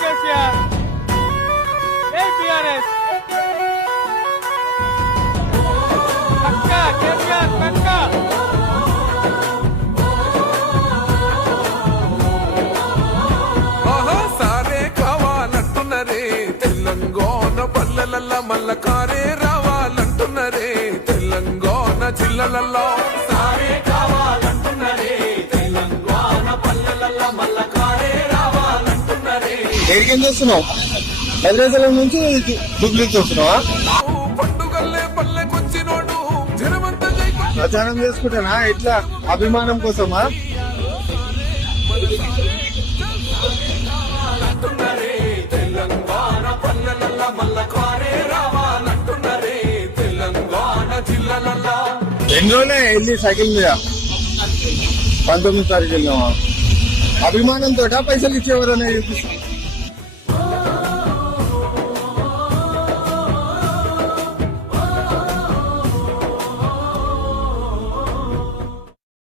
కేసీఆర్, జై టీఆర్ఎస్. పక్కా కేసీఆర్ పక్కా. సారే కావాలంటున్నరే తెలంగాణ పల్లెలల్లా మల్ల కారే రావాలంటున్నరే తెలంగాణ జిల్లలల్లో. సారే కావాలంటున్నరే తెలంగాణ పల్లెలల్లా మల్ల కారే రావాలంటున్నరే. ఏడికేం చేస్తున్నావు? భద్రాచలం నుంచి దుబ్లీ చూస్తున్నావా? పండుగల్లే పల్లెకొచ్చినోడు జనమంతా ప్రచారం చేసుకుంటానా? ఇట్లా అభిమానం కోసమా? తెలంగాణ పల్లెలల్లా మల్ల కారే రావాలంటున్నరే తెలంగాణ జిల్లలల్లో. ఎన్ని రోజులే వెళ్ళి సైకిల్ మీద 19 తారీఖు వెళ్ళామా? అభిమానంతో పైసలు ఇచ్చేవారనే చూపిస్తా.